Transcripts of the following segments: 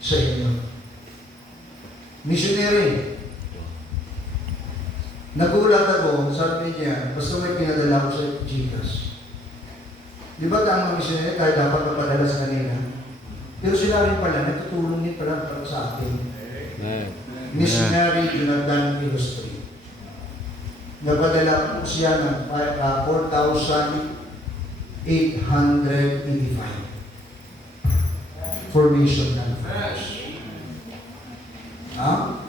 sa inyo. Missionary. Nagulat ako, sabi niya, basta may pinadala ko sa Gcash. Di ba tama missionary, tayo dapat mapadala sa kanila? Pero sila rin pala, natutulong din pala para sa atin. Missionary Jonathan Industry. Napadala po siya ng 4,885 for mission and fires. Ha?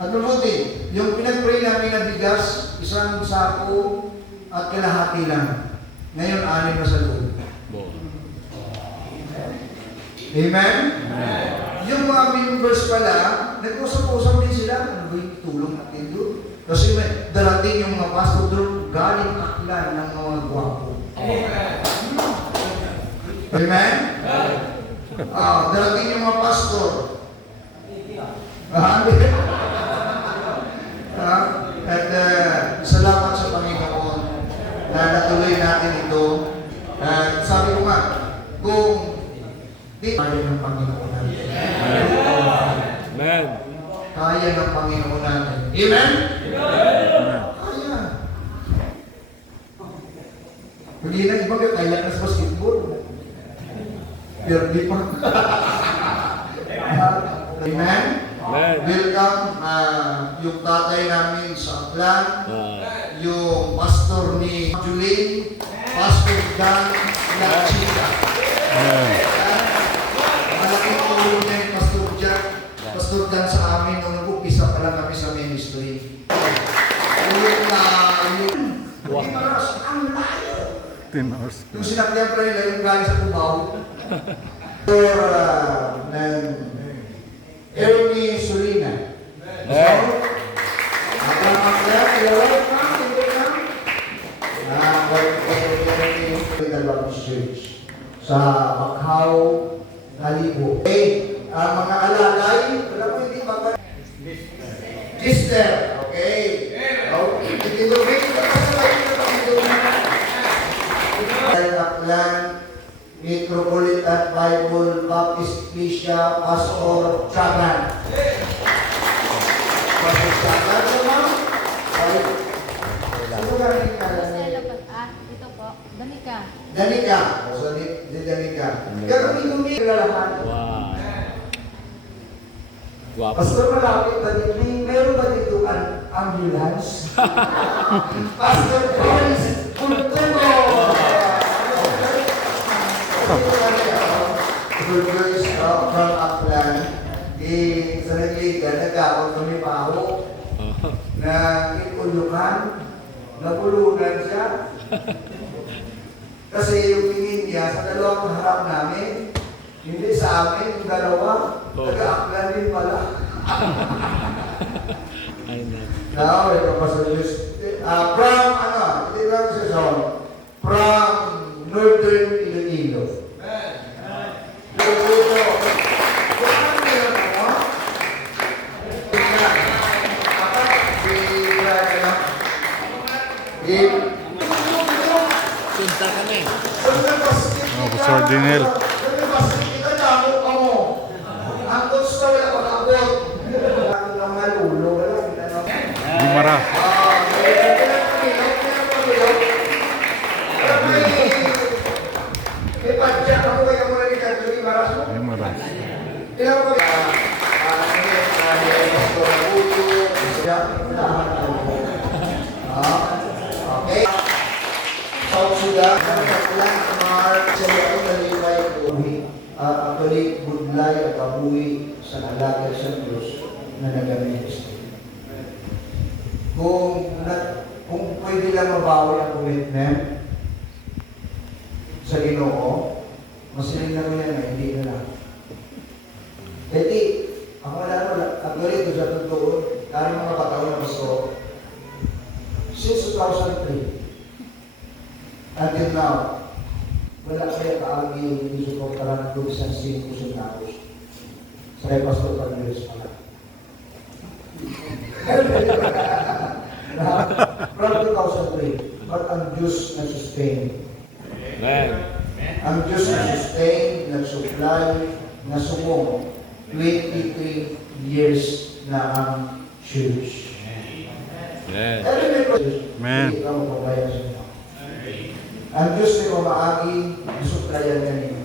At mabuti, yung pinag-pray namin na bigas, isang sako at kalahati lang. Ngayon, 6 na sa loob. Amen? Yung mga members pala, nag-usap-usap din sila, ano ba yung tulong natin doon? Kasi may darating yung mga pastor doon, galing aklan ng mga gwapo. Amen? Darating yung mga pastor. At salamat sa Panginoon na natuloy natin ito. Sabi ko nga, kung di kaya ng Panginoon natin. Amen. Kaya ng Panginoon natin. Amen? Kaya. Hindi na iba kaya na sa basketball. Pero di pa. Amen? Amen. Welcome yung tatay namin sa Aklan, yung pastor ni Julie, Pastor Dan Lachita. Malaking tulong niya yung Pastor Dan sa amin nung nag-upisa pa lang kami sa ministry. Yung maras, ang layo. 10 hours. Yung sinakyan pa nila yung galing sa Cubao. For Ernie Solina. Sa Macau, Halibo. Ang mga alalay, wala mo hindi pa Gister, okay. Itinubig ka pa sa layo na pag-itubig. Aklan, Metropolitan Bible Baptist Ecclesia, Pastor Chagan. Pastor Chagan naman? Sino galing ka? Ito po, Danica. Danica. O, so, di Danica. Kami lalahan. Wow. Guwapo. Pastor, malapit ba dito? Meron ba dito ang ambulance? Pastor Prince Kultugo! Good girls from Aklan. Sa nagligan, nagkakot kami paho na ikulukan, nabulunan siya. Kasi yung tingin niya sa dalawang harap namin, hindi sa amin, yung dalawa, taga-Aklan din pala. Now, ito pa sa Diyos. From, hindi lang siya song, from Northern Iloilo. Punta kami. Pastor Daniel. Gimara. Gimara. Okay. South Sudan, Aklan, Amar, Siyempre, Kalibay, Buhi, actually, budlay at kabuhi sa nalagay sa Diyos na nag-ministry. Kung pwede lang mabawi ang commitment sa Ginoo, masilin na mo yan na hindi na lang. Jadi, ako actually, ito sa totoo, kami mga bataw na gusto, since 2003, until now, wala kaya kaagi yung isuportaran ng isang 5 centavos. Sa Pastor Pagbilis pala. From 2003, but ang Diyos nag-sustain. Amen. Ang Diyos nag-sustain, nag-supply, nasumong 23 years na ang church. Amen. Amen. Hindi ka mapabayag sa inyo. Ang Diyos ni maagi, gusto trayan kanina.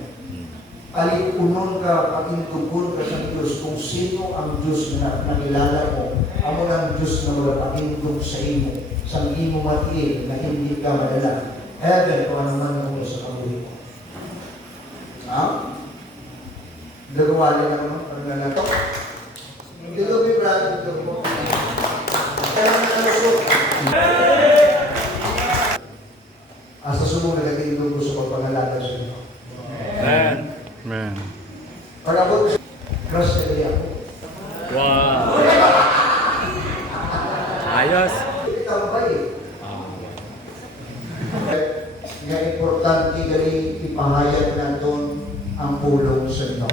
Alipunon ka, pakintugod ka sa Diyos kung sino ang Diyos na nakilala mo. Amo ng Diyos na wala pakintug sa imo, sa imo matiin na hindi ka madala. Heaven, kung ano man ang mula sa kabuhi mo. Ha? Dagawali na naman, pag nalato. Hindi ko may brado dito mo. Kaya nga nalusot. Asa sumunod na tingin ko sa pagpangalaga sa inyo. Amen. Amen. Pag ako, crush na rin ako. Wow. Ayos. Ikaw ba eh? Nga importante gani ipahayag natin ang pulong sa inyo.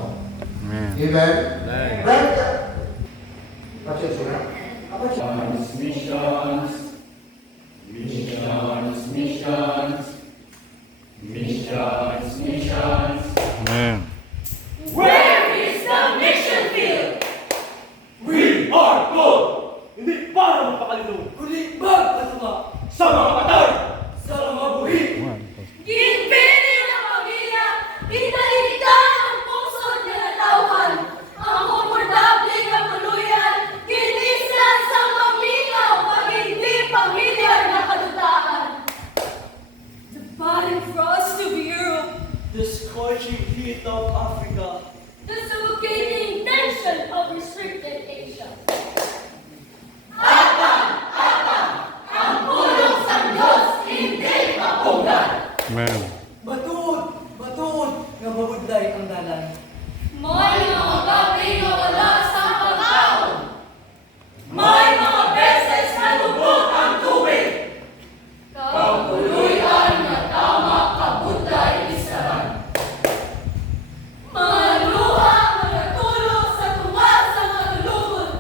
Amen. Amen? Amen. Right ka? Pasensya na. Amen. Where is the mission field? We are gold! Hindi para magpakalino, kundi magpatuma sa mga patay, sa mga buhi. Ginpili ng pamilya, pinalitan ang puso niya na tauhan. Ang komportable kapuluyan, ginislan sa paminaw, pag hindi pamilyar na kadutaan. The battle frost of Europe, The scorching heat of Africa. the suffocating tension of restricted Asia. Ang pulong sa Diyos, hindi mapunggan. Amen. Batuod, nga mabudlay ang dalan. May mga gabi na wala sa pagkaon. May mga beses na lubog ang tubig. Kapuluyan na tama kabutay isaran. Mga luha na natulog sa tuwas sa matulungan.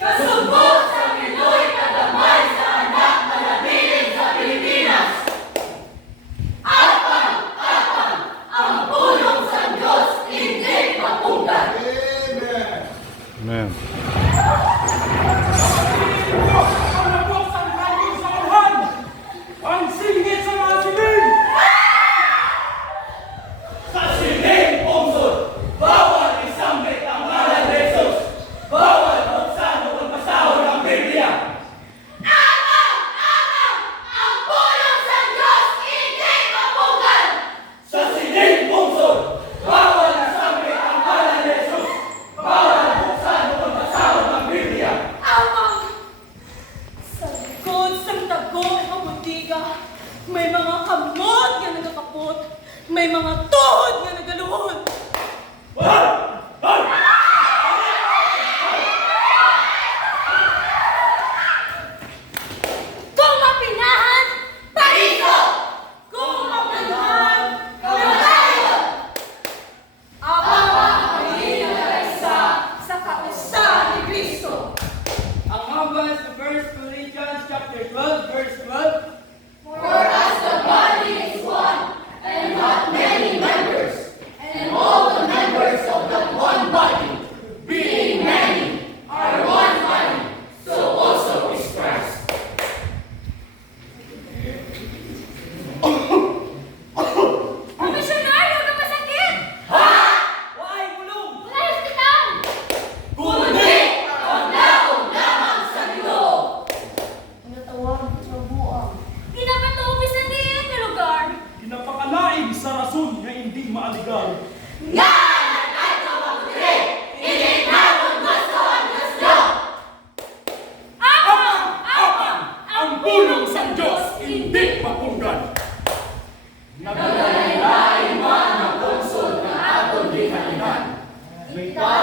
Kasubok sa Pinoy kadamay sa anak na nabiling sa Pilipinas. Ang pulong sa Diyos hindi mapunggan. Amen. Ang sa kanyang samahan! Ang singit sa mga siling! Sa siling pungsod, bawal isambit ang ngalan ni Jesus. Bawal buksan o magpasahod ang Biblia. Ang pulong sa Diyos hindi mapunggan. Sa siling pungsod, bawal isambit ang ngalan ni Jesus. Bawal buksan o magpasahod ang Biblia. Amang sa likod sa tagong ang butika, may mga kamot nga nagakapot, may mga tuhod nga nagaluhod. Kung mapinahan, pariso! Kung mapinahan, kamatayon! Abang ang pamilya na isa sa kausa ni Kristo. Ang haba sa 1 Corinthians chapter 12, verse 12. For as the body is one, and not many members, and all the members of the one body, being many, are one body, so also is Christ. Komisyonaryo ka masakit! Why mulong? Wala hospital! Kundi ang laong lamang sa Ginoo. Natawag sa buang. Pinapatubis na diyan na lugar. Pinapakalain sa rason nga hindi maaligaw. Nga nagkatawagre, ilinawang gusto ang gusto. Apang! Ang pulong sa Diyos hindi mapunggan. Nagalaylay man ang punsod ng atong gihalinan. Ikaw